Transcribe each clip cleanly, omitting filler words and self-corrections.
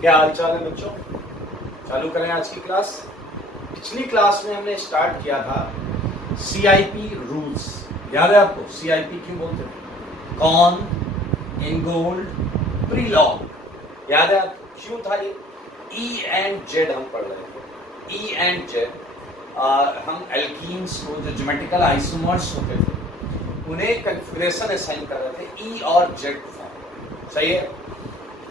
क्या हाल चाल है बच्चों? चालू करें आज की क्लास। पिछली क्लास में हमने स्टार्ट किया था CIP रूल्स। याद है आपको CIP क्यों बोलते थे? कॉन, इनगोल्ड, प्रीलॉग। याद है आपको क्यों था ये? E एंड Z हम पढ़ रहे थे। E एंड Z हम एल्कीन्स को जो ज्योमेट्रिकल आइसोमर्स होते थे उन्हें कन्फिगरेशन असाइन कर रहे थे E और Z फॉर्म। सही है।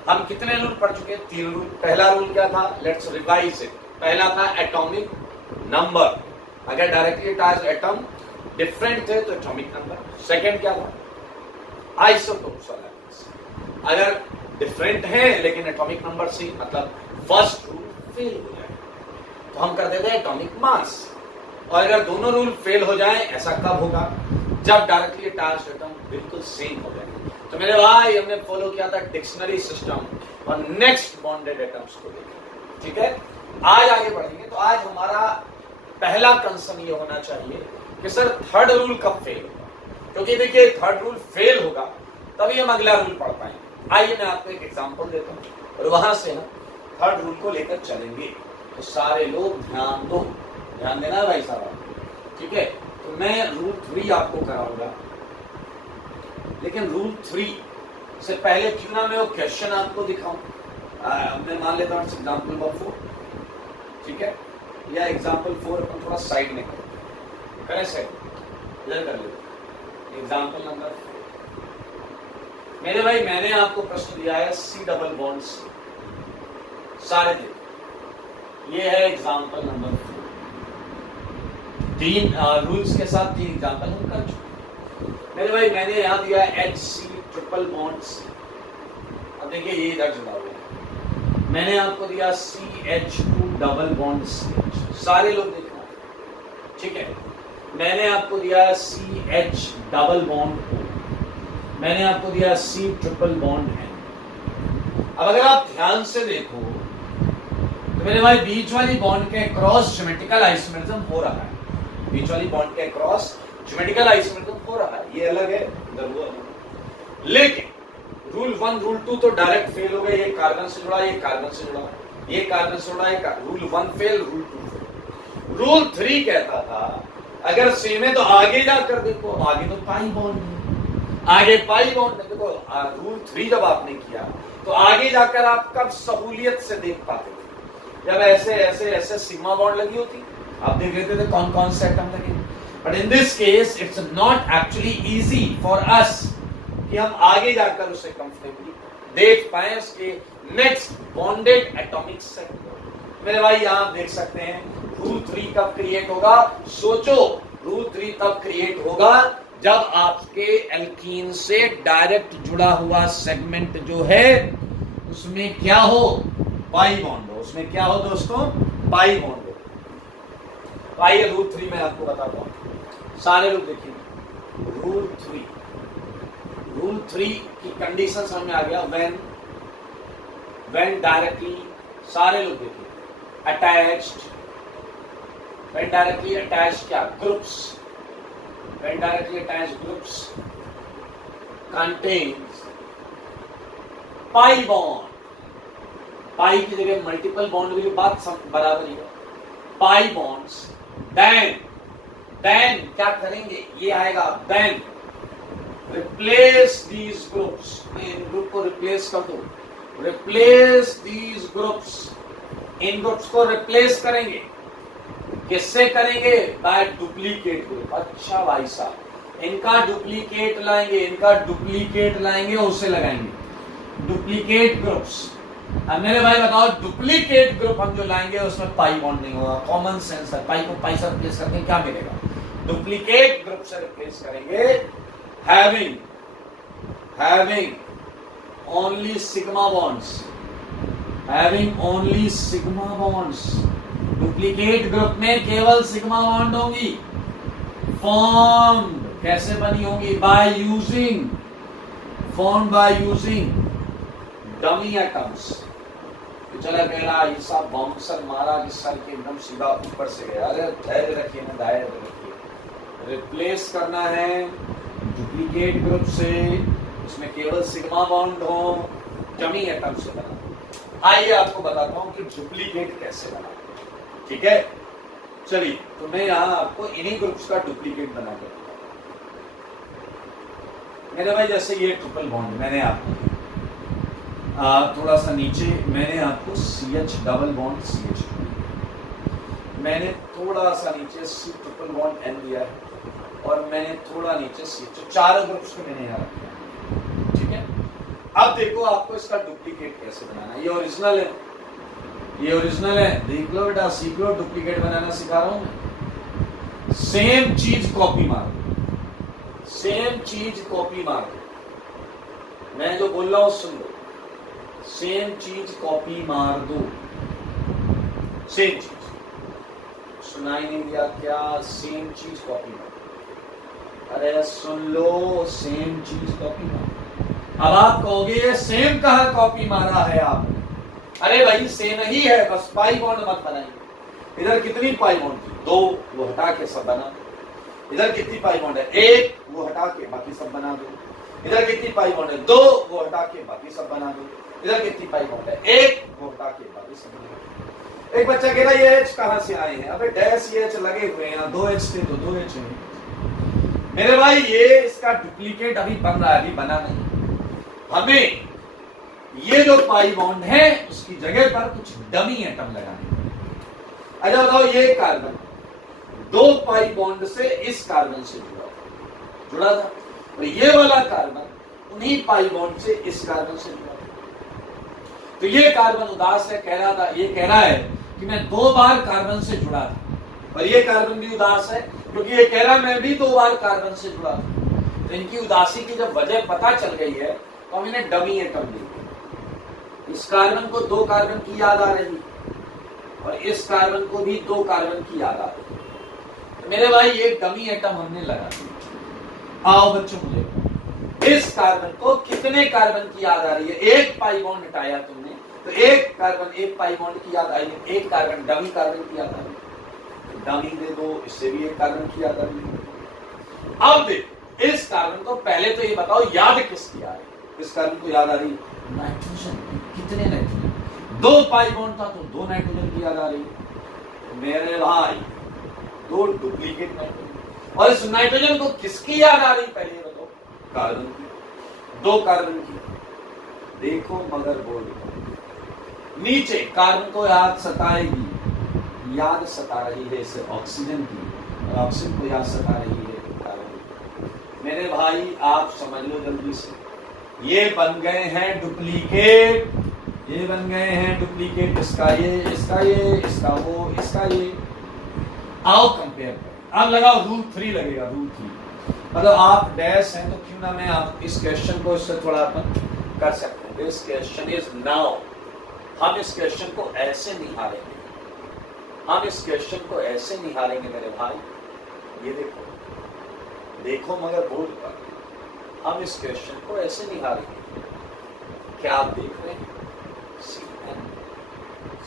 हम कितने रूल पढ़ चुके हैं? 3 रूल। पहला रूल क्या था? Let's revise it. पहला था एटॉमिक नंबर। अगर डायरेक्टली अटैच्ड एटम डिफरेंट है तो एटॉमिक नंबर। सेकंड क्या था? आइसोटोप्स वाला। अगर डिफरेंट है लेकिन एटॉमिक नंबर से मतलब फर्स्ट रूल फेल हो जाए तो हम कर देते हैं एटॉमिक मास। और अगर दोनों रूल फेल हो जाए, ऐसा कब होगा? जब डायरेक्टली अटैच्ड एटम बिल्कुल सेम हो जाए। तो मेरे भाई हमने फॉलो किया था डिक्शनरी सिस्टम और नेक्स्ट बॉन्डेड एटम्स को देखा। ठीक है, आज आगे बढ़ेंगे। तो आज हमारा पहला कंसर्न ये होना चाहिए कि सर थर्ड रूल कब फेल होगा, क्योंकि देखिए थर्ड रूल फेल होगा तभी हम अगला रूल पढ़ पाएंगे। आइए मैं आपको एक एग्जांपल देता हूं और वहां से हम थर्ड रूल को लेकर चलेंगे। तो सारे लोग ध्यान दो, ध्यान देना भाई साहब। ठीक है, तो मैं रूल 3 आपको कराऊंगा, लेकिन रूल 3 से पहले क्यों ना मैं वो क्वेश्चन आपको दिखाऊं। मैं मान लेता हूं एग्जाम्पल नंबर 4। ठीक है, या एग्जाम्पल 4 अपन थोड़ा साइड में करें, साइड इधर कर लेते। एग्जाम्पल नंबर 4 मेरे भाई मैंने आपको प्रश्न दिया है C डबल बॉन्ड्स। सारे देखो, ये है एग्जाम्पल नंबर 4। 3 रूल्स के साथ 3 एग्जाम्पल हम कर चुके। मेरे भाई मैंने यहां दिया HC ट्रिपल बॉन्ड्स। अब देखिए ये इधर जुड़ा हुआ है। मैंने आपको दिया CH2 डबल बॉन्ड्स। सारे लोग देखना। ठीक है, मैंने आपको दिया CH डबल बॉन्ड O। मैंने आपको दिया C ट्रिपल बॉन्ड N। अब अगर आप ध्यान से देखो तो मेरे भाई बीच वाली बॉन्ड के क्रॉस ज्योमेट्रिकल आइसोमेरिज्म हो रहा है। बीच वाली बॉन्ड के क्रॉस ज्योमेट्रिकल आइसोमेरिज्म हो रहा है। ये अलग है, इधर वो अलग। लेकिन रूल 1 रूल 2 तो डायरेक्ट फेल हो गए। ये कार्बन से जुड़ा, ये कार्बन से जुड़ा, ये कार्बन से जुड़ा, ये rule 1 fail, rule 2 fail. Rule 3 कहता था अगर सेम है तो आगे जाकर देखो। अब आगे तो पाई बॉन्ड है, आगे पाई बॉन्ड है। देखो रूल 3 जब आपने किया तो आगे जाकर आप कब सहूलियत से देख पाते थे? जब ऐसे ऐसे ऐसे सिग्मा बॉन्ड लगी होती, आप देख लेते थे कौन कौन से एटम लगे। But in this case it's not actually easy for us कि हम आगे जाकर उसे कंफर्टेबली देख पाए उसके नेक्स्ट बॉन्डेड एटॉमिक सेट। मेरे भाई यहां देख सकते हैं रूल 3 कब क्रिएट होगा? सोचो, रूल 3 तब क्रिएट होगा जब आपके एल्कीन से डायरेक्ट जुड़ा हुआ सेगमेंट जो है उसमें क्या हो? पाई बॉन्ड हो। उसमें क्या हो दोस्तों? पाई बॉन्ड हो। आइए रूल 3 मैं आपको बताता हूं। सारे लोग देखिए रूल 3 की कंडीशन समझ में आ गया। व्हेन डायरेक्टली, सारे लोग देखिए अटैच्ड, व्हेन डायरेक्टली अटैच्ड क्या? Groups. When directly attached groups contains pi bond. Pi की जगह मल्टीपल बॉन्ड की बात बराबर ही है। पाई बॉन्ड्स देन क्या करेंगे? ये आएगा देन रिप्लेस दीज ग्रुप्स। इन ग्रुप को रिप्लेस कर दो। Replace these groups. इन ग्रुप्स को रिप्लेस करेंगे। किससे करेंगे? By duplicate group. अच्छा भाई साहब, इनका डुप्लीकेट लाएंगे, इनका डुप्लीकेट लाएंगे, उससे लगाएंगे डुप्लीकेट ग्रुप्स। अब मेरे भाई बताओ, डुप्लीकेट ग्रुप हम जो लाएंगे उसमें पाई बॉन्ड नहीं होगा। कॉमन सेंस है, पाई को पाई से रिप्लेस करके क्या मिलेगा? डुप्लीकेट ग्रुप से रिप्लेस करेंगे having only sigma bonds, having only sigma bonds। Duplicate group में केवल सिग्मा बॉन्ड होंगी। फॉर्म्ड कैसे बनी होंगी? Formed by using dummy atoms. चला गया ये सब बाउंसर मारा कि सर के एकदम सीधा ऊपर से गया। अरे धैर्य रखिए ना, धैर्य रखिए। रिप्लेस करना है डुप्लीकेट ग्रुप से, उसमें केवल सिग्मा बॉन्ड हो, डमी एटम से बना। आइए आपको बताता हूं कि डुप्लीकेट कैसे बनाना। ठीक है, चलिए तो मैं यहां आपको इन्हीं ग्रुप्स का डुप्लीकेट बना कर मेरे भाई, जैसे ये ट्रिपल बॉन्ड मैंने आपको थोड़ा सा नीचे मैंने आपको CH डबल बॉन्ड CH, मैंने थोड़ा सा नीचे C ट्रिपल बॉन्ड N दिया है और मैंने थोड़ा नीचे CH, तो चारों ग्रुप्स को मैंने यहाँ रखा। ठीक है, अब देखो आपको इसका डुप्लीकेट कैसे बनाना है। ये ओरिजिनल है, ये ओरिजिनल है, देख लो बेटा, सीख लो, डुप्लीकेट बनाना सिखा रहा हूं मैं। सेम चीज कॉपी मार, सेम चीज कॉपी मार, मैं जो बोल रहा हूं सुन लो, सेम चीज कॉपी मार दो, सेम चीज, सुनाई नहीं दिया क्या? सेम चीज कॉपी मार, अरे सुन लो, सेम चीज कॉपी मार। अब आप कहोगे सेम कहां कॉपी मारा है आपने? अरे भाई सेम ही है, बस पाई बॉन्ड मत बनाइए। इधर कितनी पाई बॉन्ड थी? 2, वो हटा के सब बना। इधर कितनी पाई बॉन्ड है? 1, वो हटा के बाकी सब बना दो। इधर कितनी पाई बॉन्ड है? 2, वो हटा के बाकी सब बना दो। इधर कितनी पाई बॉन्ड है? 1, वो हटा के बाकी सब बना दो। एक बच्चा कह रहा है ये H कहां से आए हैं? अबे डैश ये H लगे हुए हैं, 2 H थे तो 2 H है। मेरे भाई ये इसका डुप्लीकेट अभी बन रहा है, अभी बना नहीं। हमें ये जो पाई बॉन्ड है उसकी जगह पर कुछ डमी एटम लगाने। अच्छा बताओ, ये कार्बन 2 पाई बॉन्ड से इस कार्बन से जुड़ा था और ये वाला कार्बन उन्हीं पाई बॉन्ड से इस कार्बन से जुड़ा था। तो ये कार्बन उदास है, कह रहा था, ये कह रहा है कि मैं 2 बार कार्बन से जुड़ा था, और ये कार्बन भी उदास है क्योंकि ये कह रहा मैं भी 2 बार कार्बन से जुड़ा था। तो इनकी उदासी की जब वजह पता चल गई है तो हम इन्हें डमी एटम दी। इस कार्बन को 2 कार्बन की याद आ रही और इस कार्बन को भी 2 कार्बन की याद आ रही। तो मेरे भाई ये डमी एटम हमने लगा दिया। आओ बच्चों, मुझे इस कार्बन को कितने कार्बन की याद आ रही है? 1 पाई बॉन्ड हटाया तुमने तो 1 कार्बन 1 पाई बॉन्ड की याद आई, 1 कार्बन डमी कार्बन की याद आ रही है। डमी दे दो, इससे भी 1 कार्बन की याद आ रही है। अब देख, इस कार्बन को पहले तो ये बताओ याद किसकी आ रही है? इस कार्बन को याद आ रही नाइट्रोजन। कितने नाइट्रोजन? 2 पाई बॉन्ड था तो 2 नाइट्रोजन की याद आ रही है। मेरे भाई 2 डुप्लीकेट नाइट्रोजन, और इस नाइट्रोजन को किसकी याद आ रही पहले बताओ? कार्बन की, 2 कार्बन की। देखो मगर बोल, नीचे कार्बन को याद सताएगी, याद सता रही है इसे ऑक्सीजन की, और ऑक्सीजन को याद सता रही है कार्बन। मेरे भाई आप समझ लो जल्दी से, ये बन गए हैं डुप्लीकेट, ये बन गए हैं डुप्लीकेट। इसका ये, इसका ये, इसका वो, इसका ये। आओ कंपेयर करें। अब लगाओ रूल 3 लगेगा, रूल 3 मतलब आप डैश हैं तो क्यों ना मैं आप इस क्वेश्चन को इससे थोड़ा अपन कर सकते हैं। दिस क्वेश्चन इज नाउ, हम इस क्वेश्चन को ऐसे निहारेंगे, हम इस क्वेश्चन को ऐसे निहारेंगे मेरे भाई। ये देखो, देखो मगर बोल कर, हम इस क्वेश्चन को ऐसे निहारेंगे। क्या आप देख रहे हैं?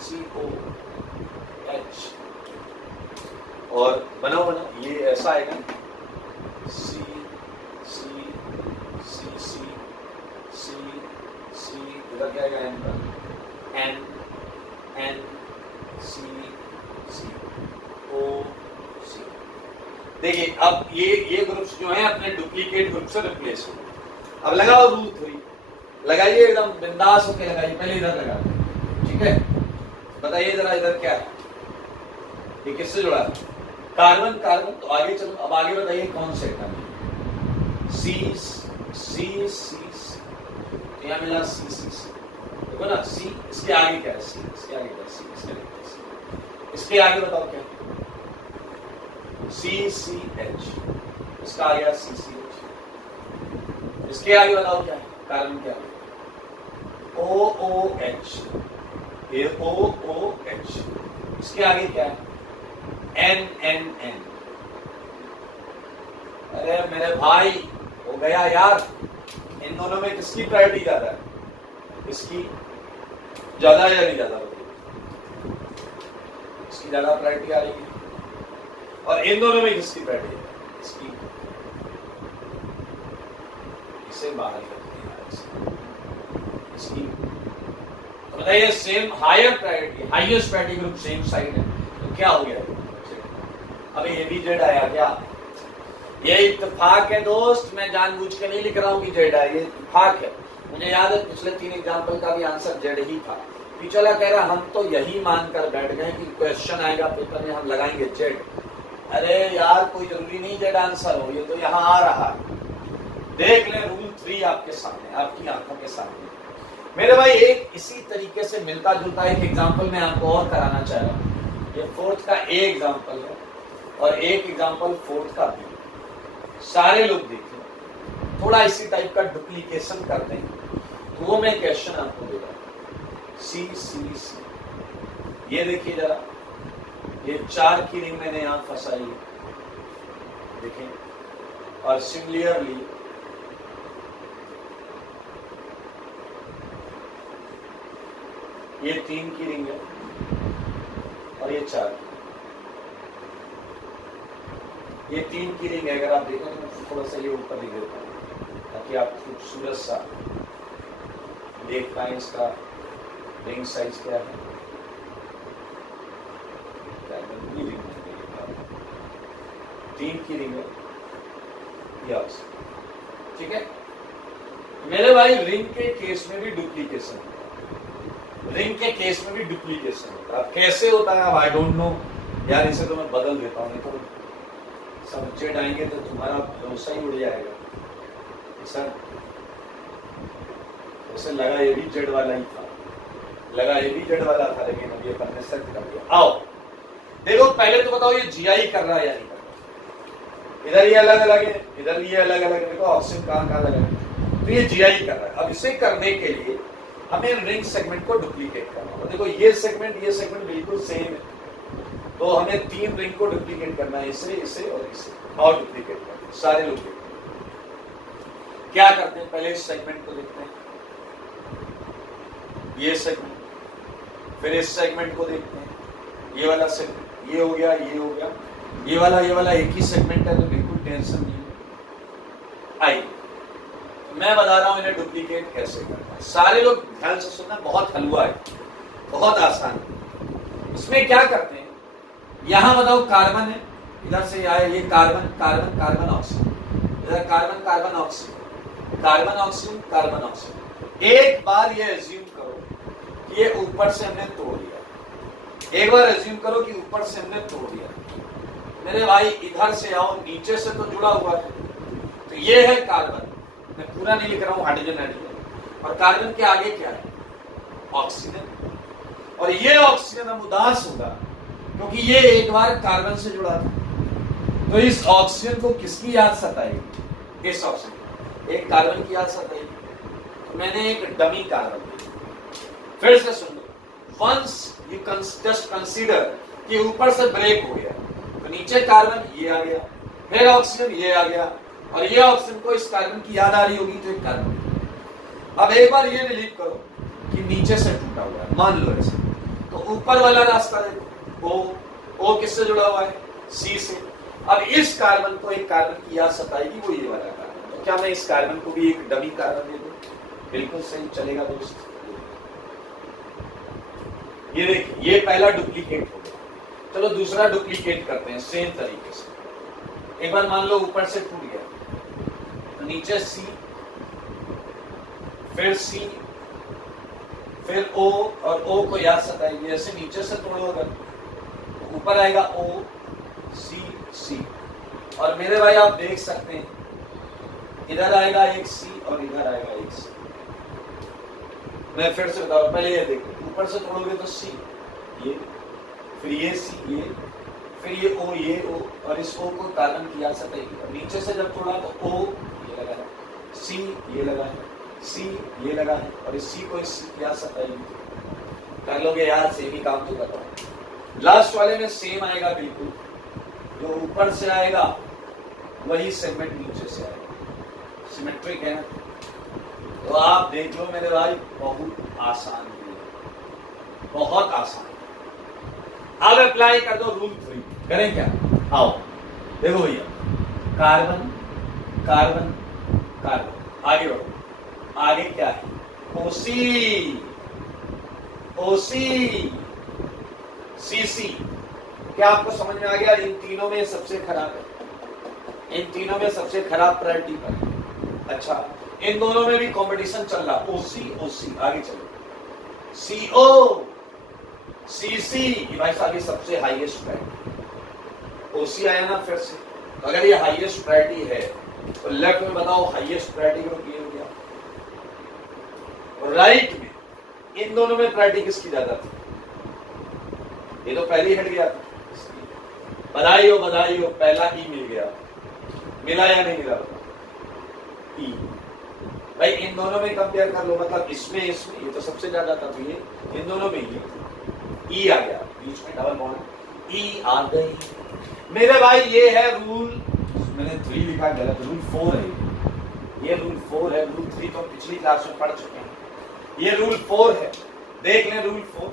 CnCOH, और बनाओ बनाओ, ये ऐसा आएगा C C C C C C, इधर क्या आएगा? N का N N C C O C। देखिए अब ये ग्रुप्स जो हैं अपने डुप्लीकेट ग्रुप से रिप्लेस हो। अब लगाओ रूल 3, लगाइए एकदम बिंदास होकर लगाइए। पहले इधर लगा, ठीक है? बताइए जरा इधर क्या है, ये किससे जुड़ा है? Carbon carbon. तो आगे चलो, अब आगे बताइए कौन से एटम है? C C C C, यहाँ मिला C C C, देखो ना C, इसके आगे क्या है? C, इसके आगे क्या है? C, इसके आगे क्या है? C, इसके आगे बताओ क्या है? C C H, इसका आ गया C C H। इसके आगे बताओ क्या है? कार्बन क्या है? O O H, ये O O H। इसके आगे क्या है? N N N। अरे मेरे भाई हो गया यार, इन दोनों में किसकी प्रायोरिटी ज्यादा है? इसकी ज्यादा या नहीं ज्यादा? इसकी ज्यादा प्रायोरिटी आ रही है। और इन दोनों में किसकी प्रायोरिटी है? इसकी। इसे बाहर करते हैं इसकी। बताइए same higher priority, highest priority group same side है, तो क्या हो गया? अब ये भी जेड आया क्या? ये इत्तेफाक है दोस्त, मैं जानबूझ के नहीं लिख रहा हूं कि जेड है, ये इत्तेफाक है। मुझे याद है पिछले 3 एग्जाम्पल का भी आंसर जेड ही था। पिछला कह रहा हम तो यही मानकर बैठ गए कि क्वेश्चन आएगा पेपर में हम लगाएंगे जेड। अरे यार कोई जरूरी नहीं जेड आंसर हो, ये तो यहाँ आ रहा है। देख ले रूल 3 आपके सामने, आपकी आंखों के सामने। मेरे भाई एक इसी तरीके से मिलता जुलता एक एग्जाम्पल मैं आपको और कराना चाह रहा हूँ। ये 4th का ए एग्जाम्पल है और एक एग्जाम्पल 4th का बी। सारे लोग देखें, थोड़ा इसी टाइप का डुप्लीकेशन करते हैं तो वो मैं क्वेश्चन आपको दे रहा हूं। सी सी सी, ये देखिए जरा, ये 4 की रिंग मैंने यहां फंसाई है, देखें। और सिमिलरली ये 3 की रिंग है और ये 4 की। ये 3 की रिंग है, अगर आप देखें तो थोड़ा सा ये ऊपर लिख देता हूं ताकि आप खूबसूरत सा देख पाए इसका रिंग साइज क्या है। 3 की रिंग है, ठीक है। मेरे भाई रिंग के केस में भी डुप्लीकेशन होता है, रिंग के केस में भी डुप्लीकेशन होता है। कैसे होता है आई डोंट नो यार, इसे तो मैं बदल देता हूँ, नहीं तो सब जेड आएंगे तो तुम्हारा भरोसा ही उड़ जाएगा। सर उसे लगा ये भी जेड वाला ही था, लगा ये भी जेड वाला था, लेकिन अब ये करने से कर दिया। आओ देखो, पहले तो बताओ ये जीआई कर रहा है या नहीं कर रहा? इधर ये अलग अलग है, इधर ये अलग अलग है, देखो ऑप्शन कहाँ अलग है, तो ये जीआई कर रहा है। अब इसे करने के लिए हमें रिंग सेगमेंट को डुप्लीकेट करना होगा। देखो ये सेगमेंट बिल्कुल सेम है, तो हमें 3 रिंग को डुप्लीकेट करना है, इसे इसे और इसे, और डुप्लीकेट करना है। सारे लोग क्या करते हैं, पहले इस सेगमेंट को देखते हैं, ये सेगमेंट, फिर इस सेगमेंट को देखते हैं, ये वाला सेगमेंट, ये हो गया, ये हो गया, ये वाला एक ही सेगमेंट है, तो बिल्कुल टेंशन नहीं है। आइए मैं बता रहा हूं इन्हें डुप्लीकेट कैसे करना है। सारे लोग ध्यान से सुनना, बहुत हलवा है, बहुत आसान है। इसमें क्या करते हैं, यहां बताओ कार्बन है, इधर से आए ये कार्बन कार्बन कार्बन ऑक्सीजन, इधर carbon carbon oxygen, carbon oxygen carbon oxygen. एक बार ये एज्यूम करो कि ये ऊपर से हमने तोड़ दिया, एक बार एज्यूम करो कि ऊपर से हमने तोड़ दिया। मेरे भाई इधर से आओ, नीचे से तो जुड़ा हुआ है, तो ये है कार्बन, मैं पूरा नहीं लिख रहा हूं, हाइड्रोजन, और कार्बन के आगे क्या है, ऑक्सीजन। और ये ऑक्सीजन अब उदास होगा क्योंकि ये एक बार कार्बन से जुड़ा था, तो इस ऑक्सीजन को किसकी याद सताएगी, इस ऑक्सीजन, एक कार्बन की याद सताएगी। तो मैंने एक डमी कार्बन दी। फिर से सुन लो, वंस यू जस्ट कंसीडर कि ऊपर से ब्रेक हो गया, तो नीचे कार्बन ये आ गया, फिर ऑक्सीजन ये आ गया, और ये ऑक्सीजन को इस कार्बन की याद आ रही होगी, तो एक कार्बन। अब एक बार ये बिलीव करो कि नीचे से टूटा हुआ है, मान लो ऐसे, तो ऊपर वाला रास्ता देखो, ओ किससे जुड़ा हुआ है, सी से। अब इस कार्बन को एक कार्बन की याद सताएगी, वो ये वाला कार्बन। तो क्या मैं इस कार्बन को भी एक डमी कार्बन दे दूं? बिल्कुल सही चलेगा दोस्त। ये देखिए, ये पहला डुप्लीकेट हो गया। चलो दूसरा डुप्लीकेट करते हैं सेम तरीके से। एक बार मान लो ऊपर से टूट गया, तो नीचे सी, फिर सी, फिर ओ, और ओ को याद सताएगी, ऐसे नीचे से तोड़ो अगर, ऊपर आएगा ओ सी सी। और मेरे भाई आप देख सकते हैं, इधर आएगा एक सी और इधर आएगा एक सी। मैं फिर से बताऊं, पहले ये देखो, ऊपर से तोड़ोगे तो सी, ये, फिर ये सी, ये, फिर ये ओ, और इस ओ को कार्बन की याद सताएगी। और नीचे से जब तोड़ा तो ओ ये लगा है, सी ये लगा है, सी ये लगा है, और इस सी को इस सी की याद सताएगी। कर लोगे यार, सेम ही काम तो कर रहा हूं। लास्ट वाले में सेम आएगा बिल्कुल, जो ऊपर से आएगा वही सेगमेंट नीचे से आएगा, सिमेट्रिक है ना। तो आप देख लो मेरे भाई, बहुत आसान है, बहुत आसान। अब अप्लाई कर दो रूल 3। करें क्या, आओ देखो भैया, कार्बन कार्बन कार्बन, आगे बढ़ो, आगे क्या है, ओसी, ओसी, सीसी। क्या आपको समझ में आ गया? इन तीनों में सबसे खराब है, इन तीनों में सबसे खराब प्रायोरिटी पर। अच्छा, इन दोनों में भी कंपटीशन चल रहा, ओसी ओसी। आगे चलो, सीओ सीसी, भाई साहब ये सबसे हाईएस्ट प्रायोरिटी। ओसी आया ना फिर से, अगर ये हाईएस्ट प्रायोरिटी है तो लेफ्ट में बताओ हाईएस्ट प्रायोरिटी का ये हो गया, राइट में इन दोनों में प्रायोरिटी किसकी ज्यादा थी? ये तो पहले ही हट गया था। बधाई हो पहला ई मिल गया, मिला या नहीं मिला? ई। भाई इन दोनों में कंपेयर कर लो, मतलब इसमें ये तो सबसे ज्यादा था, तो ये इन दोनों में ये ई आ गया, बीच में डबल बॉन्ड ई आ गई। मेरे भाई ये है रूल, मैंने 3 लिखा गलत, रूल 4 है ये रूल 4 है। रूल 3 तो पिछली क्लास में पढ़ चुके हैं, ये रूल 4 है। देख लें रूल 4,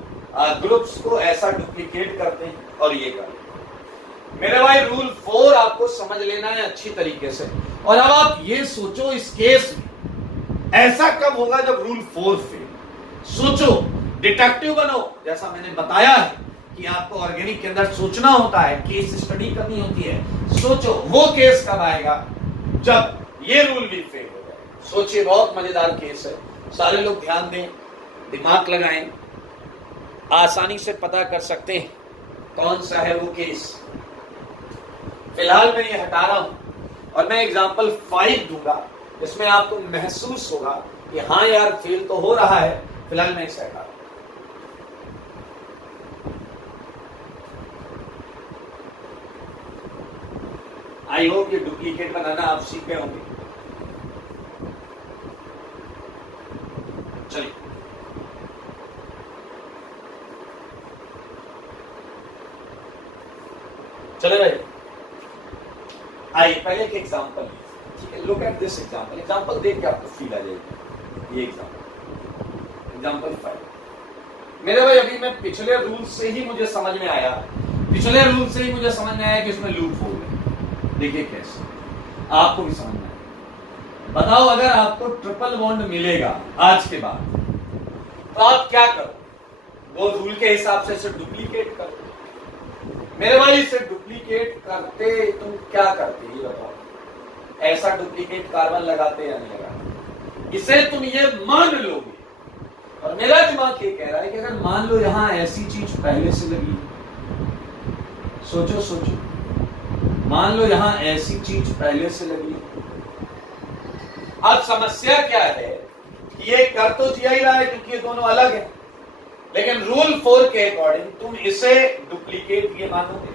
ग्रुप्स को ऐसा डुप्लीकेट करते हैं और ये करते हैं। मेरे भाई रूल 4 आपको समझ लेना है अच्छी तरीके से। और अब आप ये सोचो, इस केस में ऐसा कब होगा जब रूल 4 फेल। सोचो, डिटेक्टिव बनो, जैसा मैंने बताया है कि आपको ऑर्गेनिक के अंदर सोचना होता है, केस स्टडी करनी होती है। सोचो वो केस कब आएगा जब ये रूल भी फेल हो जाए। सोचिए, बहुत मजेदार केस है, सारे लोग ध्यान दें, दिमाग लगाएं, आसानी से पता कर सकते हैं कौन सा है वो केस। फिलहाल मैं ये हटा रहा हूं और मैं एग्जांपल 5 दूंगा, जिसमें आपको महसूस होगा कि हाँ यार फेल तो हो रहा है। फिलहाल मैं इसे हटा रहा हूं। आई होप ये डुप्लीकेट बनाना आप सीख गए होंगे। चलिए, चले भाई, आइए पहले एक एग्जांपल, ठीक है। Look at this example, example देख के आपको फील आ जाएगी। ये एग्जांपल 5। मेरे भाई अभी मैं पिछले रूल से ही मुझे समझ में आया कि उसमें लूप होल है। देखिए कैसे, आपको भी समझ में आएगा। बताओ, अगर आपको ट्रिपल बॉन्ड मिलेगा आज के बाद तो आप क्या करो? वो रूल के हिसाब से इसे डुप्लीकेट करो। मेरे भाई इसे डुप्लीकेट करते तुम क्या करते, ये बताओ। ऐसा डुप्लीकेट कार्बन लगाते या नहीं लगाते? इसे तुम ये मान लोगे, और मेरा दिमाग ये कह रहा है कि अगर मान लो यहां ऐसी चीज पहले से लगी, सोचो, मान लो यहां ऐसी चीज पहले से लगी। अब समस्या क्या है कि ये कर तो दिया ही रहा है क्योंकि ये दोनों अलग है, लेकिन रूल 4 के अकॉर्डिंग तुम इसे डुप्लीकेट ये मानोगे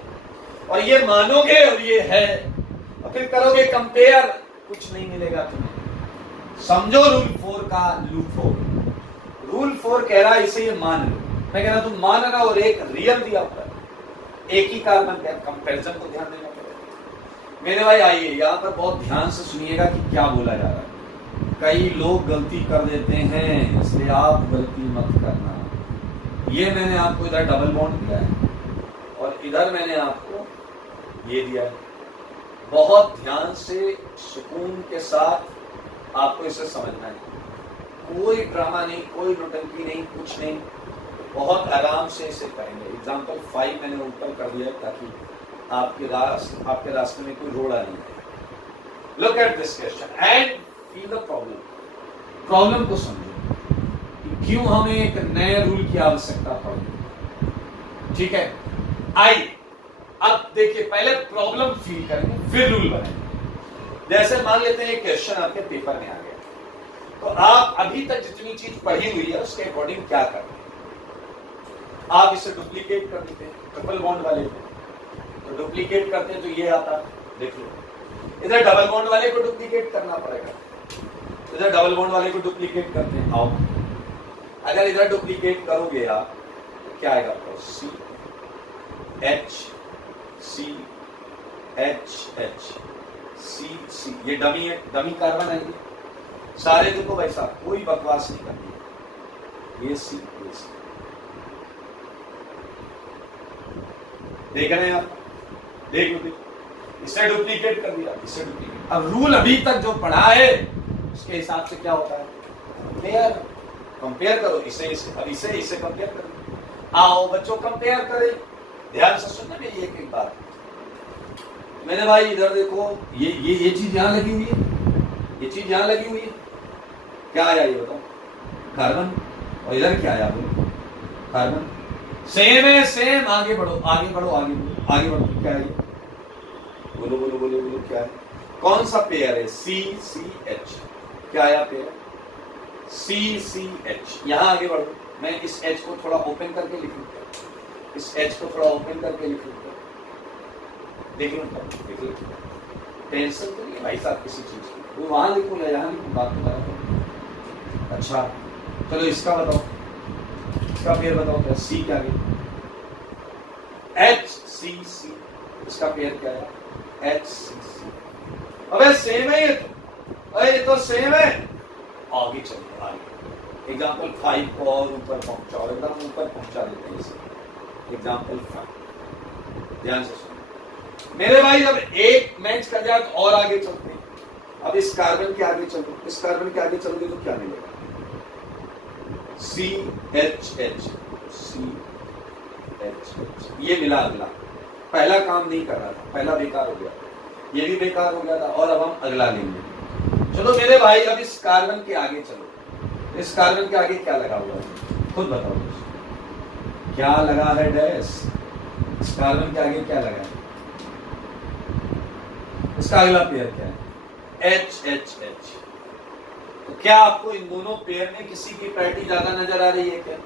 और ये मानोगे और ये है, और फिर करोगे कंपेयर, कुछ नहीं मिलेगा तुम्हें। समझो रूल 4 का लूप होल। रूल 4 कह रहा है इसे ये मान लो, मैं कह रहा तुम मान रहा और एक रियल दिया हुआ है, एक ही कार्बन का कंपैरिजन को ध्यान देना पड़ेगा। मेरे भाई आइए यहां पर बहुत ध्यान से सुनिएगा कि क्या बोला जा रहा है। कई लोग गलती कर देते हैं, इसलिए आप गलती मत करना। ये मैंने आपको इधर डबल बॉन्ड दिया है और इधर मैंने आपको ये दिया है। बहुत ध्यान से, सुकून के साथ आपको इसे समझना है। कोई ड्रामा नहीं, कोई नौटंकी नहीं, कुछ नहीं, बहुत आराम से इसे करेंगे। एग्जाम्पल 5 मैंने ऊपर कर दिया ताकि आपके रास्ते में कोई रोड़ा नहीं है। Look at this question and feel the problem को समझो कि क्यों हमें एक नए रूल की आवश्यकता पड़ी। ठीक है, आइए अब देखिए, पहले प्रॉब्लम फील करेंगे फिर रूल बनाएंगे। जैसे मान लेते हैं क्वेश्चन आपके पेपर में आ गया, तो आप अभी तक जितनी चीज पढ़ी हुई है उसके अकॉर्डिंग क्या करते हैं? आप इसे डुप्लीकेट कर देते हैं ट्रिपल बॉन्ड वाले को, तो डुप्लीकेट करते हैं तो ये आता है, देख लो। इधर डबल बॉन्ड वाले को डुप्लीकेट करना पड़ेगा, इधर डबल बॉन्ड वाले को डुप्लीकेट करते हैं। आओ, अगर इधर डुप्लीकेट करोगे आप तो क्या आएगा? C H C H H C C, ये डमी है, डमी कार्बन है ये सारे। देखो भाई साहब, कोई बकवास नहीं करनी, ये सी देख रहे हैं आप, देख लो, इसे डुप्लीकेट कर दिया, इसे डुप्लीकेट। अब रूल अभी तक जो पढ़ा है उसके हिसाब से क्या होता है? पेयर कंपेयर करो, इसे अब इसे कंपेयर करो। आओ बच्चों कंपेयर करें, ध्यान से सुनना मेरी एक एक बात। मैंने भाई इधर देखो, ये चीज यहां लगी हुई है, ये चीज यहां लगी हुई है, क्या आया ये बताओ? कार्बन। और इधर क्या आया? कार्बन। सेम है, सेम। आगे बढ़ो, आगे बढ़ो, आगे बढ़ो, आगे बढ़ो। क्या है ये? बोलो बोलो बोलो बोलो, क्या है? कौन सा पेयर है? CCH। क्या आया पेयर? CCH। यहां आगे बढ़ो, मैं इस H को थोड़ा ओपन करके लिखूंगा, इस H को थोड़ा ओपन करके लिखूंगा, देख लो टेंशन तो नहीं है भाई साहब किसी चीज की, वो वहां लिखूं या यहां लिखूं, बात तो बता। अच्छा चलो इसका बताओ, इसका पेयर बताओ क्या? C क्या है? HCC। इसका पेयर क्या है? HCC। अबे सेम है ये तो, अरे ये तो सेम है। आगे चलिए, आगे एग्जाम्पल 5 को और ऊपर पहुंचाओ, एकदम ऊपर पहुंचा देते हैं इसे। एग्जाम्पल 5 ध्यान से सुनो मेरे भाई, जब एक मैच कर जाए तो और आगे चलते हैं। अब इस कार्बन के आगे चलो, इस कार्बन के आगे चलोगे तो क्या मिलेगा? CHH। ये मिला अगला, पहला काम नहीं कर रहा था, पहला बेकार हो गया, ये भी बेकार हो गया था, और अब हम अगला लेंगे। चलो मेरे भाई, अब इस कार्बन के आगे चलो, इस कार्बन के आगे क्या लगा हुआ है? खुद बताओ क्या लगा है? डैश। इस कार्बन के आगे क्या लगा है? इसका अगला पेयर क्या है? HHH। तो क्या आपको इन दोनों पेयर में किसी की प्रायोरिटी ज्यादा नजर आ रही है क्या?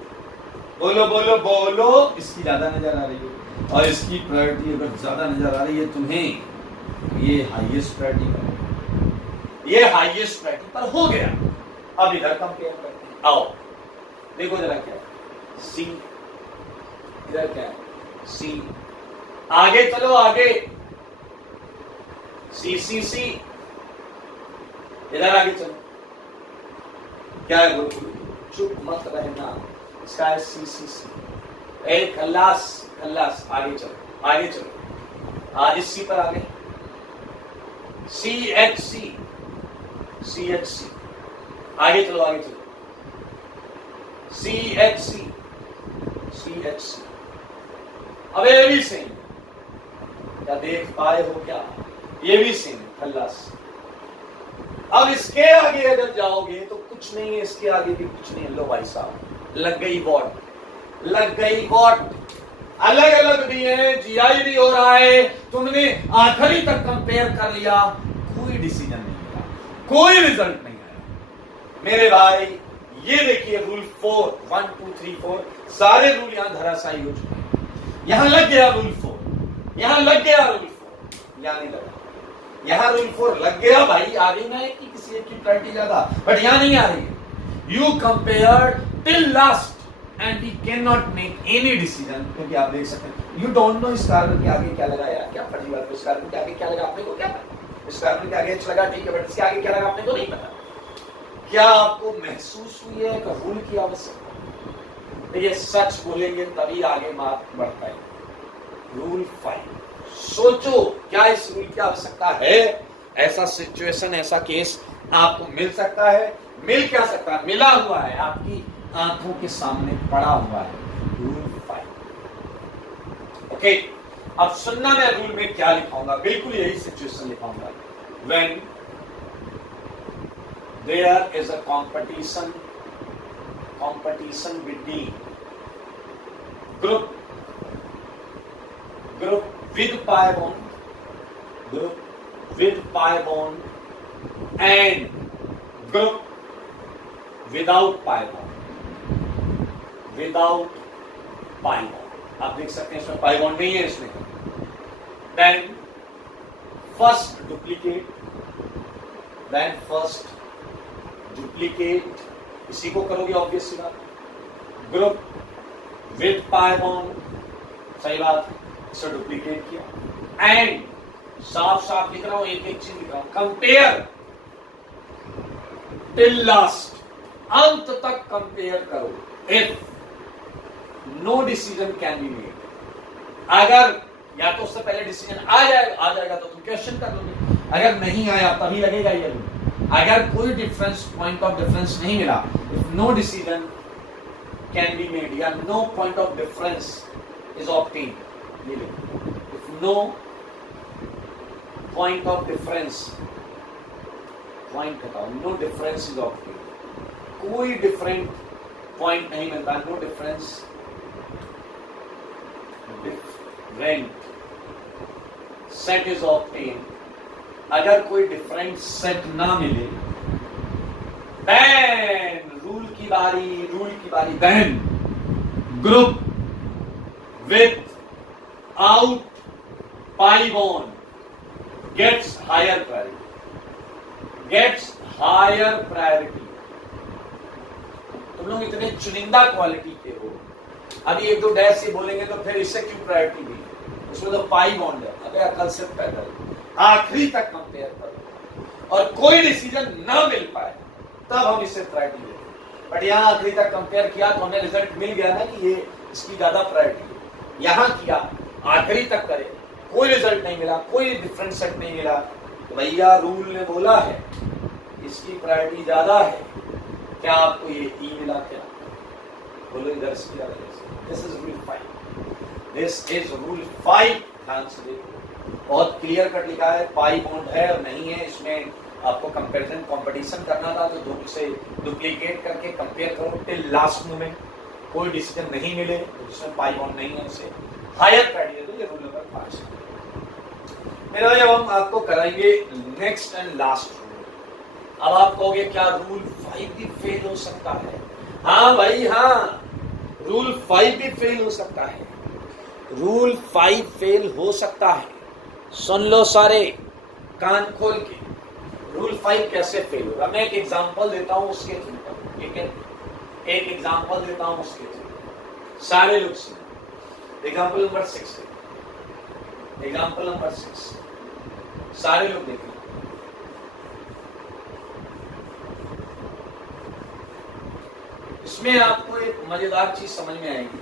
बोलो बोलो बोलो, इसकी ज्यादा नजर आ रही है, और इसकी प्रायोरिटी अगर ज्यादा नजर आ रही है तुम्हें, ये हाईएस्ट प्रायोरिटी पर, ये हाईएस्ट प्रायोरिटी पर हो गया। अब इधर कंपेयर करते हैं, आओ देखो जरा क्या है? C। इधर क्या है? C। आगे चलो, आगे CCC। इधर आगे चलो, क्या है? बोलो, चुप मत रहना। इसका है CCC। ए खल्लास, खल्लास। आगे चलो, आगे चलो, आज इस C पर आगे CHC। CHC। आगे चलो, आगे चलो, CHC। CHC। अब ये भी सेम, क्या देख पाए हो क्या? ये भी सेम खल्लास। अब इसके आगे अगर जाओगे तो कुछ नहीं है, इसके आगे भी कुछ नहीं है। लो भाई साहब, लग गई वॉट, लग गई वॉट। अलग अलग भी है, GI भी हो रहा है, तुमने आखिरी तक कंपेयर कर लिया, कोई डिसीजन नहीं मिला, कोई रिजल्ट नहीं आया। मेरे भाई ये देखिए रूल 4, 1 2 3 4 सारे रूल यहां धराशायी हो चुके हैं। यहां लग गया रूल 4, यहां लग गया रूल 4, यहां नहीं लगा। यहां रूल 4 लग गया भाई, आ रही ना कि किसी एक की प्रायोरिटी ज्यादा, बट यहां नहीं आ रही है। You compare till last and we can not make any decision, क्योंकि आप देख सकते हैं यू डोंट नो इस कार्बन के आगे क्या लगा। यार क्या फर्जी बात है, इस कार्बन के आगे क्या लगा आपने को क्या पता? इस कार्बन के आगे H लगा, ठीक है, बट इसके आगे क्या लगा आपने को नहीं पता। क्या आपको महसूस हुई है कि रूल की आवश्यकता? तो ये सच बोलेंगे तभी आगे मार्क बढ़ता है। रूल 5, सोचो क्या इस रूल की आवश्यकता है? ऐसा सिचुएशन, ऐसा केस आपको मिल सकता है, मिल क्या सकता है? मिला हुआ है, आपकी आंखों के सामने पड़ा हुआ है। रूल 5। ओके, अब सुनना, मैं रूल में क्या लिखाऊंगा, बिल्कुल यही सिचुएशन लिखाऊंगा। When there is a competition between group with pi bond and group without pi bond। आप देख सकते हैं इसमें पाई बॉन्ड नहीं है इसमें। then first डुप्लीकेट, इसी को करोगे ऑब्वियस सी बात। ग्रुप विद पाई बॉन्ड, सही बात, इसे डुप्लीकेट किया। एंड साफ साफ लिख रहा हूं, एक एक चीज लिख रहा हूं, कंपेयर टिल लास्ट, अंत तक कंपेयर करो। If no decision can be made, अगर या तो उससे पहले डिसीजन आ जाएगा तो तुम क्वेश्चन कर लोगे, अगर नहीं आया तभी लगेगा ये रूल। अगर कोई डिफरेंस, पॉइंट ऑफ डिफरेंस नहीं मिला if no decision can be made या no point of difference is obtained, ये लिखो, if no point of difference, point बताओ, no difference is obtained, कोई different point नहीं मिलता, no difference, different set is obtained, अगर कोई different set ना मिले, then रूल की बारी, then group without pi bond gets higher priority. तुम लोग इतने चुनिंदा क्वालिटी के हो, अभी एक दो डैश से बोलेंगे तो फिर इससे क्यों प्रायोरिटी दी, उसमें तो पाई बॉन्ड है, अबे अकल से पैदल आखिरी तक कंपेयर करो और कोई डिसीजन ना मिल पाए तब हम इसे प्रायोरिटी देते हैं। बट यहाँ आखिरी तक कंपेयर किया तो हमें रिजल्ट मिल गया ना कि ये इसकी ज्यादा प्रायोरिटी है। यहाँ किया आखिरी तक करे, कोई रिजल्ट नहीं मिला, कोई डिफरेंट सेट नहीं मिला, तो भैया रूल ने बोला है इसकी प्रायोरिटी ज्यादा है, क्या आपको ये ई मिला? क्या बोलो इधर से क्या? This is rule 5, this is rule 5। ध्यान से देखो, बहुत क्लियर कट लिखा है, पाई बॉन्ड है और नहीं है, इसमें आपको कंपैरिजन कंपटीशन करना था तो दोनों से डुप्लीकेट करके कंपेयर करो टिल लास्ट मोमेंट, कोई डिसीजन नहीं मिले तो जिसमें पाई बॉन्ड नहीं है उसे हायर प्रायोरिटी दो। ये रूल नंबर 5 है। मेरा भाई अब हम आपको कराएंगे नेक्स्ट एंड लास्ट रूल। अब आप कहोगे क्या रूल 5 भी फेल हो सकता है? हाँ भाई हाँ, रूल 5 भी फेल हो सकता है, रूल 5 फेल हो सकता है। सुन लो सारे कान खोल के, रूल 5 कैसे फेल होगा। मैं एक एग्जांपल देता हूं उसके थ्रू, ठीक है, एक एग्जांपल देता हूं उसके थ्रू, सारे लोग सुनो। एग्जांपल नंबर 6, एग्जांपल नंबर 6, सारे लोग देखें। इसमें आपको एक मजेदार चीज समझ में आएगी।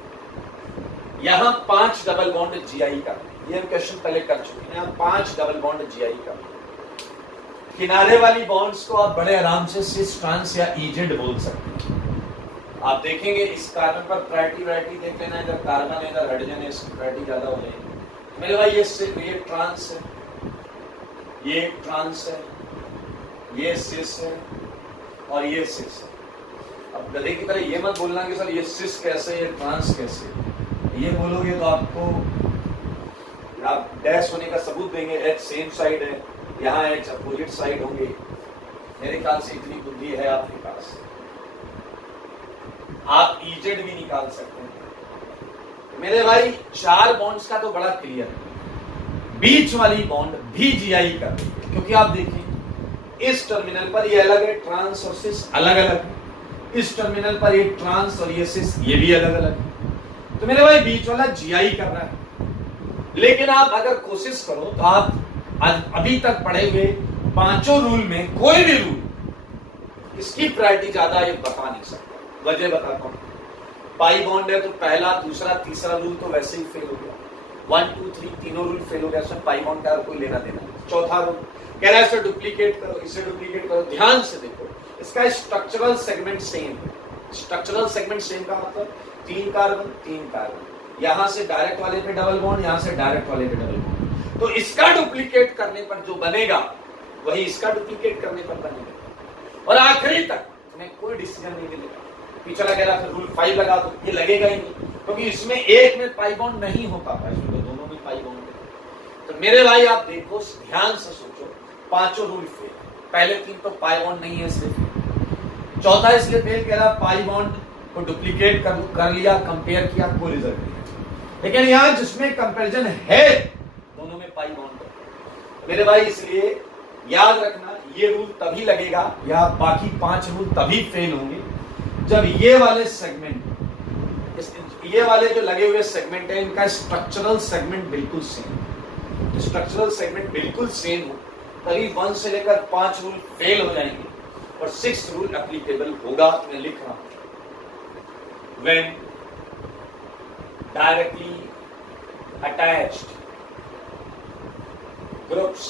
यहां 5 डबल बॉन्ड जीआई का, ये हम क्वेश्चन पहले कर चुके हैं। यहां 5 डबल बॉन्ड जीआई का, किनारे वाली बॉन्ड्स को आप बड़े आराम से सिस, ट्रांस या इजेड बोल सकते हैं। आप देखेंगे इस कार्बन पर प्रायोरिटी देख लेना, इधर कार्बन है, इधर हाइड्रोजन है, इसकी प्रायोरिटी ज्यादा हो जाएगी। मेरे भाई ये सिर्फ ये ट्रांस है, ये ट्रांस है, ये सिस है और ये सिस है। अब गधे की तरह ये मत बोलना कि सर ये सिस कैसे, ये ट्रांस कैसे, ये बोलोगे तो आपको आप डैश होने का सबूत देंगे, एच सेम साइड है, यहाँ एच अपोजिट साइड होंगे। मेरे ख्याल से इतनी बुद्धि है आपके पास, आप इजेड भी निकाल सकते हैं। मेरे भाई 4 बॉन्ड्स का तो बड़ा क्लियर है, बीच वाली बॉन्ड भी जीआई कर रही है, क्योंकि आप देखिए इस टर्मिनल पर ये अलग है, ट्रांस और सिस अलग अलग है, इस टर्मिनल पर ये ट्रांस और ये सिस ये भी अलग अलग है। तो मेरे भाई बीच वाला जीआई कर रहा है, लेकिन आप अगर कोशिश करो तो आप अभी तक पढ़े हुए 5 रूल में कोई भी रूल इसकी प्रायोरिटी ज्यादा ये बता नहीं सकता। वजह बताता हूं, पाई बॉन्ड है तो पहला, दूसरा, तीसरा रूल तो वैसे ही फेल हो गया, 1 2 3 तीनों रूल फेल हो गया, इसमें पाई बॉन्ड का कोई लेना देना। चौथा रूल कह रहा है इसे डुप्लीकेट करो, इसे डुप्लीकेट करो। ध्यान से देखो, इसका structural segment same, structural segment same का मतलब 3 कार्बन 3 कार्बन, यहां से डायरेक्ट वाले पे डबल बॉन्ड, यहां से डायरेक्ट वाले पे डबल बॉन्ड, तो इसका डुप्लीकेट करने पर जो बनेगा वही इसका डुप्लीकेट करने पर बनेगा और आखिरी तक हमें कोई डिसीजन नहीं मिलेगा। पिछला कह रहा फिर रूल 5 लगा दो, ये लगेगा ही नहीं, क्योंकि इसमें एक में पाई बॉन्ड नहीं हो पाता, इसमें तो दोनों में पाई बॉन्ड है। तो मेरे भाई आप देखो, ध्यान से सोचो, 5 रूल फेल, पहले 3 तो पाई बॉन्ड नहीं है इसलिए, चौथा इसलिए फेल कह रहा पाई बॉन्ड को डुप्लीकेट कर लिया, कंपेयर किया, कोई रिजल्ट नहीं। लेकिन यहां जिसमें कंपैरिजन है दोनों में पाई बॉन्ड है मेरे भाई, इसलिए याद रखना ये रूल तभी लगेगा या बाकी 5 रूल तभी फेल होंगे जब ये वाले सेगमेंट, ये वाले जो लगे हुए सेगमेंट है इनका स्ट्रक्चरल सेगमेंट बिल्कुल सेम, स्ट्रक्चरल सेगमेंट बिल्कुल सेम हो, तभी 1 से लेकर 5 रूल फेल हो जाएंगे और 6th रूल एप्लीकेबल होगा। मैं लिख रहा हूं, when directly attached groups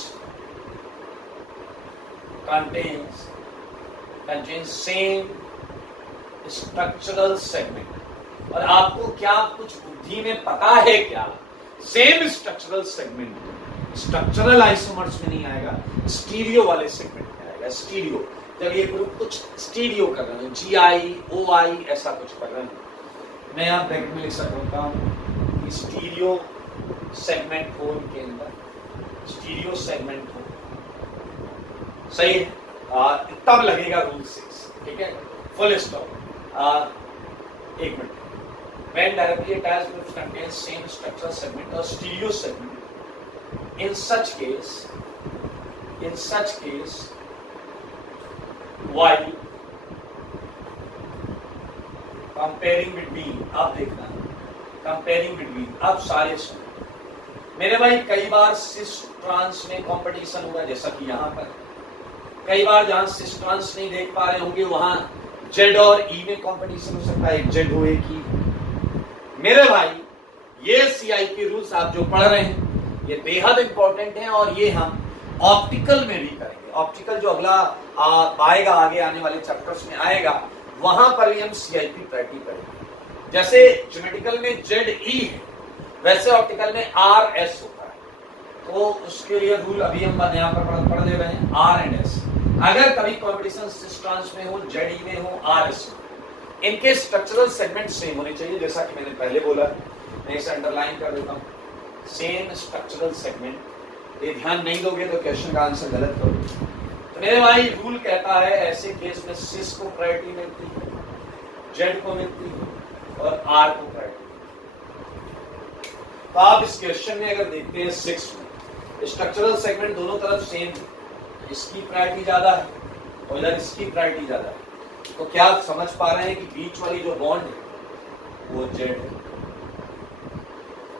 contains same structural segment. और आपको क्या कुछ बुद्धि में पता है क्या, same structural segment structural isomers में नहीं आएगा, स्टीरियो वाले सेगमेंट में आएगा। स्टीरियो, जब ये ग्रुप कुछ स्टीरियो कर रहे हैं, GI, OI ऐसा कुछ कर रहे हैं, मैं यहाँ ब्रैकेट में लिख सकता हूँ स्टीरियो सेगमेंट हो, इनके अंदर स्टीरियो सेगमेंट हो, सही है, तब लगेगा रूल 6, ठीक है, फुल स्टॉप। एक minute, when directly attached groups contain same structural segment or stereo segment, in such case while comparing between, आप देखना comparing between, अब सारे सुनो मेरे भाई, कई बार सिस ट्रांस में कंपटीशन हुआ, जैसा कि यहाँ पर कई बार जहां सिस ट्रांस नहीं देख पा रहे होंगे वहां जेड और ई में कंपटीशन हो सकता है, एक जेड हो एक ई। मेरे भाई ये CIP रूल्स आप जो पढ़ रहे हैं ये बेहद इंपॉर्टेंट हैं, और ये हम ऑप्टिकल में भी करेंगे। ऑप्टिकल जो अगला आएगा, आगे आने वाले चैप्टर्स में आएगा, वहां पर भी हम CIP प्रैक्टिस करेंगे। जैसे ज्योमेट्रिकल में ZE है, वैसे ऑप्टिकल में RS होता है, तो उसके लिए रूल अभी हम यहाँ पर पढ़ ले रहे हैं, R एंड S। अगर कभी कॉम्पिटिशन सिस ट्रांस में हो, ZE में हो, RS में, इनके स्ट्रक्चरल सेगमेंट सेम होने चाहिए, जैसा कि मैंने पहले बोला, मैं इसे अंडरलाइन कर देता हूँ, सेम स्ट्रक्चरल सेगमेंट। ये ध्यान नहीं दोगे तो क्वेश्चन का आंसर गलत करोगे। तो मेरे भाई रूल कहता है ऐसे केस में सिस को प्रायोरिटी मिलती है, जेड को मिलती है और आर को प्रायोरिटी। तो आप इस क्वेश्चन में अगर देखते हैं 6 में स्ट्रक्चरल सेगमेंट दोनों तरफ सेम, इसकी प्रायोरिटी ज्यादा है और इधर इसकी प्रायोरिटी ज्यादा है, तो क्या आप समझ पा रहे हैं कि बीच वाली जो बॉन्ड है वो जेड है,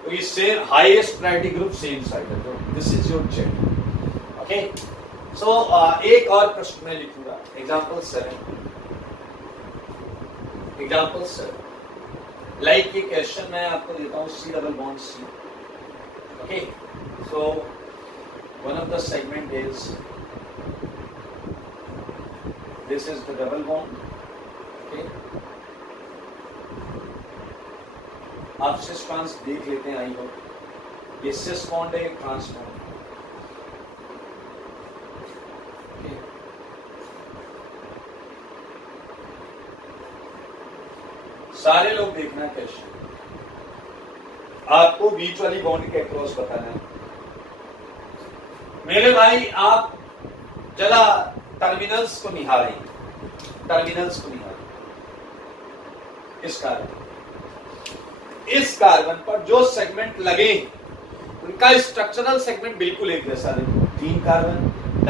तो इससे highest priority group same side है, तो this is your Z. Okay, so एक और प्रश्न मैं लिखूंगा, एग्जांपल 7 लाइक ये क्वेश्चन मैं आपको देता हूं, C double bond C। Okay, so one of the segment is this is the double bond, okay। आप सिस ट्रांस देख लेते हैं, आई होप ये सिस बॉन्ड है, एक ट्रांस बॉन्ड, okay। सारे लोग देखना क्वेश्चन, आपको बीच वाली बॉन्ड के अक्रॉस बताना है। मेरे भाई आप जरा टर्मिनल्स को निहारें, इस कार्बन पर जो सेगमेंट लगे उनका स्ट्रक्चरल सेगमेंट बिल्कुल एक जैसा, देखो 3 कार्बन